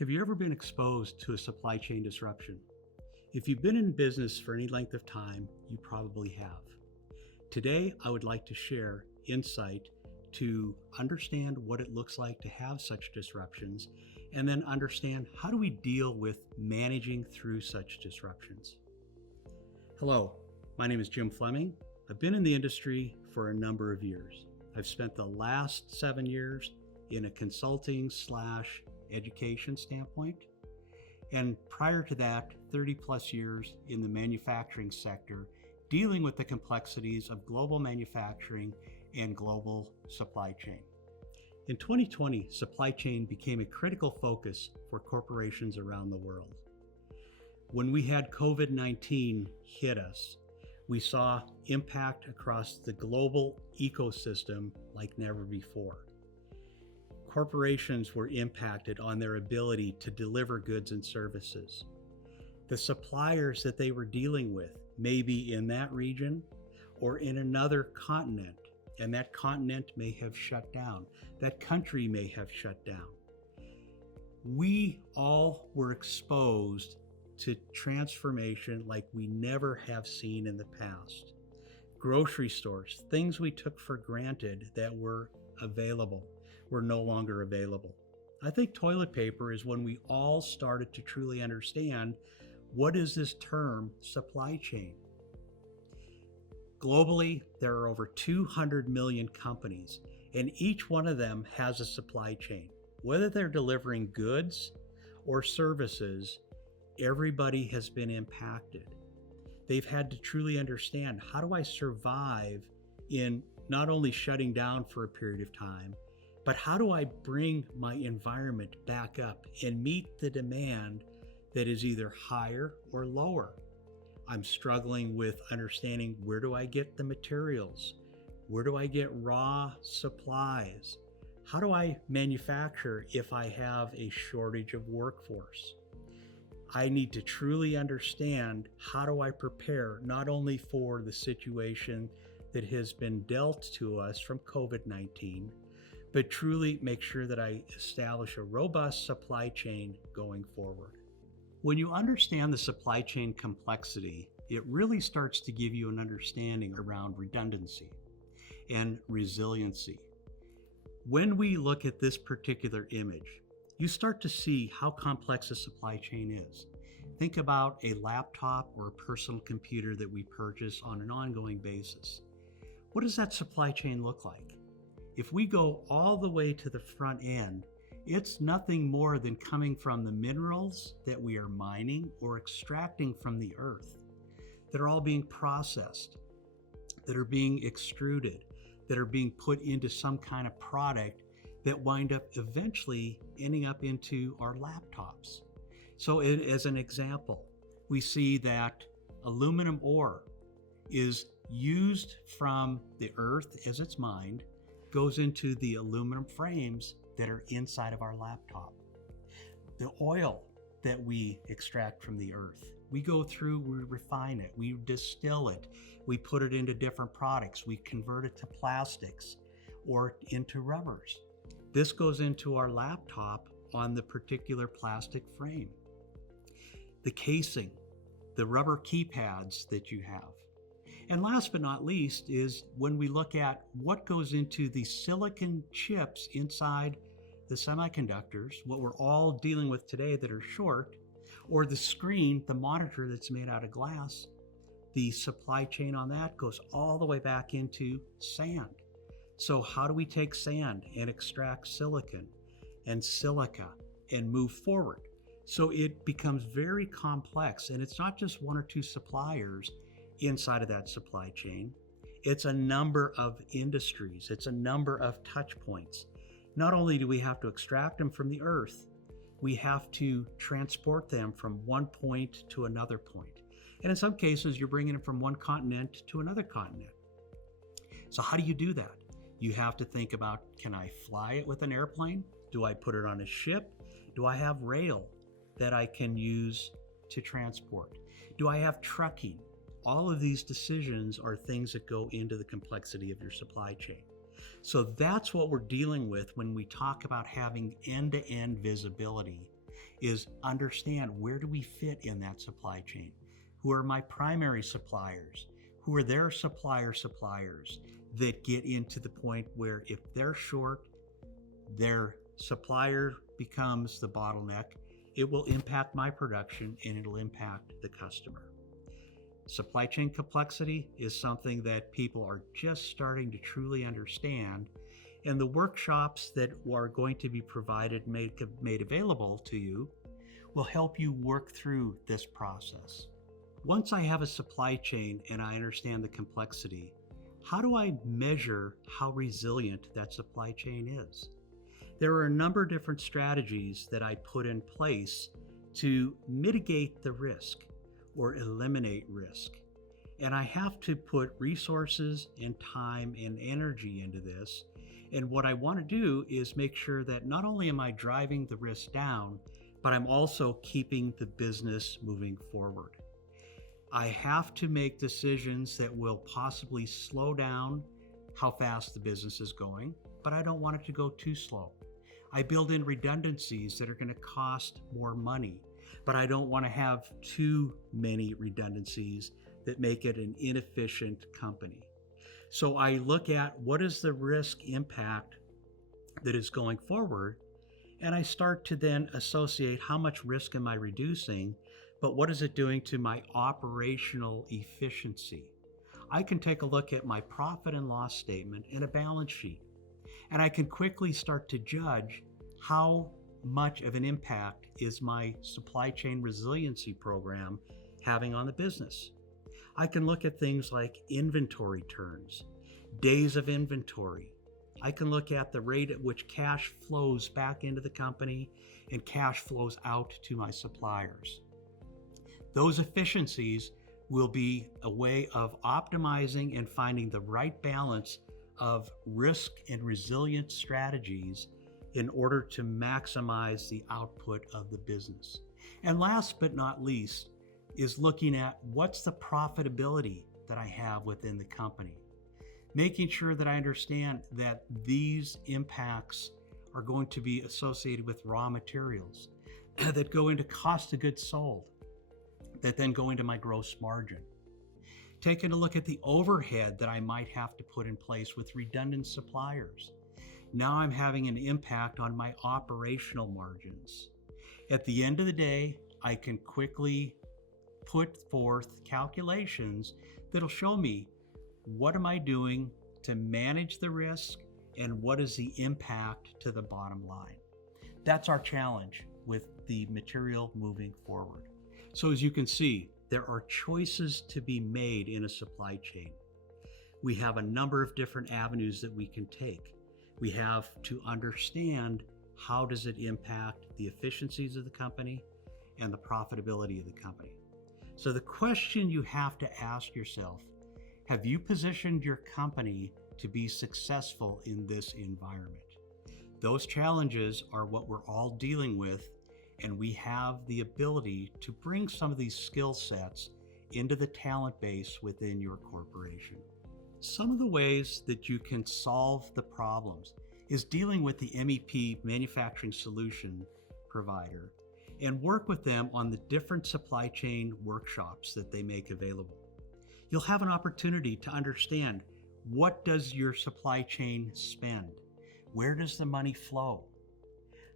Have you ever been exposed to a supply chain disruption? If you've been in business for any length of time, you probably have. Today, I would like to share insight to understand what it looks like to have such disruptions, and then understand how do we deal with managing through such disruptions. Hello, my name is Jim Fleming. I've been in the industry for a number of years. I've spent the last 7 years in a consulting/education standpoint. And prior to that, 30 plus years in the manufacturing sector, dealing with the complexities of global manufacturing and global supply chain. In 2020, supply chain became a critical focus for corporations around the world. When we had COVID-19 hit us, we saw impact across the global ecosystem like never before. Corporations were impacted on their ability to deliver goods and services. The suppliers that they were dealing with may be in that region or in another continent, and that continent may have shut down. That country may have shut down. We all were exposed to transformation like we never have seen in the past. Grocery stores, things we took for granted that were available, were no longer available. I think toilet paper is when we all started to truly understand what is this term supply chain. Globally, there are over 200 million companies, and each one of them has a supply chain. Whether they're delivering goods or services, everybody has been impacted. They've had to truly understand, how do I survive in not only shutting down for a period of time, but how do I bring my environment back up and meet the demand that is either higher or lower? I'm struggling with understanding, where do I get the materials? Where do I get raw supplies? How do I manufacture if I have a shortage of workforce? I need to truly understand, how do I prepare not only for the situation that has been dealt to us from COVID-19, but truly make sure that I establish a robust supply chain going forward. When you understand the supply chain complexity, it really starts to give you an understanding around redundancy and resiliency. When we look at this particular image, you start to see how complex a supply chain is. Think about a laptop or a personal computer that we purchase on an ongoing basis. What does that supply chain look like? If we go all the way to the front end, it's nothing more than coming from the minerals that we are mining or extracting from the earth, that are all being processed, that are being extruded, that are being put into some kind of product that wind up eventually ending up into our laptops. So as an example, we see that aluminum ore is used from the earth as it's mined, goes into the aluminum frames that are inside of our laptop. The oil that we extract from the earth, we go through, we refine it, we distill it, we put it into different products, we convert it to plastics or into rubbers. This goes into our laptop on the particular plastic frame. The casing, the rubber keypads that you have. And last but not least is when we look at what goes into the silicon chips inside the semiconductors, what we're all dealing with today that are short, or the screen, the monitor that's made out of glass, the supply chain on that goes all the way back into sand. So how do we take sand and extract silicon and silica and move forward? So it becomes very complex, and it's not just one or two suppliers inside of that supply chain. It's a number of industries. It's a number of touch points. Not only do we have to extract them from the earth, we have to transport them from one point to another point. And in some cases, you're bringing them from one continent to another continent. So how do you do that? You have to think about, can I fly it with an airplane? Do I put it on a ship? Do I have rail that I can use to transport? Do I have trucking? All of these decisions are things that go into the complexity of your supply chain. So that's what we're dealing with when we talk about having end-to-end visibility is understand, where do we fit in that supply chain? Who are my primary suppliers? Who are their suppliers that get into the point where if they're short, their supplier becomes the bottleneck. It will impact my production and it'll impact the customer. Supply chain complexity is something that people are just starting to truly understand, and the workshops that are going to be provided, made available to you, will help you work through this process. Once I have a supply chain and I understand the complexity, how do I measure how resilient that supply chain is? There are a number of different strategies that I put in place to mitigate the risk or eliminate risk. And I have to put resources and time and energy into this. And what I want to do is make sure that not only am I driving the risk down, but I'm also keeping the business moving forward. I have to make decisions that will possibly slow down how fast the business is going, but I don't want it to go too slow. I build in redundancies that are going to cost more money, but I don't want to have too many redundancies that make it an inefficient company. So I look at what is the risk impact that is going forward, and I start to then associate how much risk am I reducing, but what is it doing to my operational efficiency? I can take a look at my profit and loss statement and a balance sheet, and I can quickly start to judge how much of an impact is my supply chain resiliency program having on the business. I can look at things like inventory turns, days of inventory. I can look at the rate at which cash flows back into the company and cash flows out to my suppliers. Those efficiencies will be a way of optimizing and finding the right balance of risk and resilient strategies in order to maximize the output of the business. And last but not least is looking at what's the profitability that I have within the company. Making sure that I understand that these impacts are going to be associated with raw materials that go into cost of goods sold, that then go into my gross margin. Taking a look at the overhead that I might have to put in place with redundant suppliers. Now I'm having an impact on my operational margins. At the end of the day, I can quickly put forth calculations that'll show me what am I doing to manage the risk and what is the impact to the bottom line. That's our challenge with the material moving forward. So as you can see, there are choices to be made in a supply chain. We have a number of different avenues that we can take. We have to understand how does it impact the efficiencies of the company and the profitability of the company. So the question you have to ask yourself, have you positioned your company to be successful in this environment? Those challenges are what we're all dealing with, and we have the ability to bring some of these skill sets into the talent base within your corporation. Some of the ways that you can solve the problems is dealing with the MEP manufacturing solution provider and work with them on the different supply chain workshops that they make available. You'll have an opportunity to understand, what does your supply chain spend? Where does the money flow?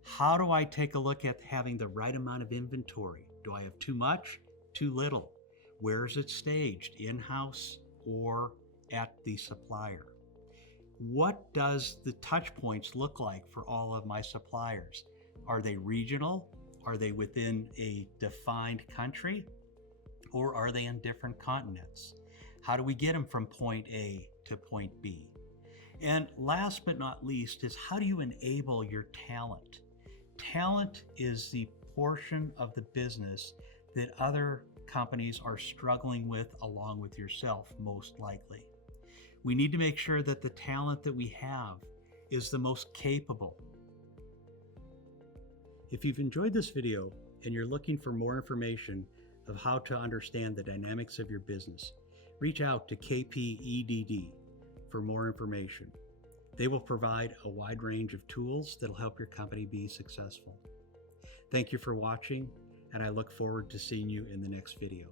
How do I take a look at having the right amount of inventory? Do I have too much, too little? Where is it staged, in-house or at the supplier? What does the touch points look like for all of my suppliers? Are they regional? Are they within a defined country? Or are they in different continents? How do we get them from point A to point B? And last but not least is, how do you enable your talent? Talent is the portion of the business that other companies are struggling with, along with yourself, most likely. We need to make sure that the talent that we have is the most capable. If you've enjoyed this video and you're looking for more information of how to understand the dynamics of your business, reach out to KPEDD for more information. They will provide a wide range of tools that'll help your company be successful. Thank you for watching, and I look forward to seeing you in the next video.